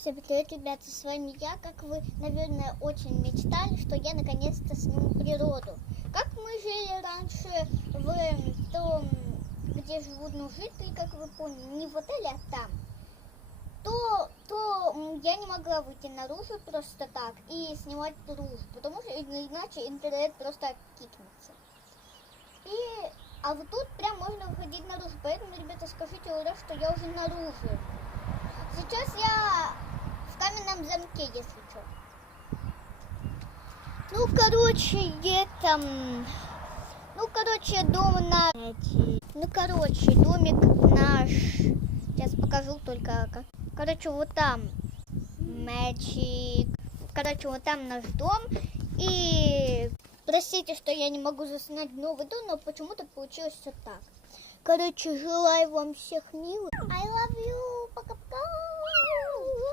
Всем привет, ребята, с вами я. Как вы, наверное, очень мечтали, что я наконец-то сниму природу. Как мы жили раньше в том, где живут жители, как вы поняли, не в отеле, а там, то я не могла выйти наружу просто так и снимать наружу, потому что иначе интернет просто кикнется. А вот тут прям можно выходить наружу, поэтому, ребята, скажите ура, что я уже наружу. Сейчас я в каменном замке, если что. Домик наш. Сейчас покажу только как. Вот там вот там наш дом. И простите, что я не могу заснять новый дом, но почему-то получилось все так. Желаю вам всех милых. I love you.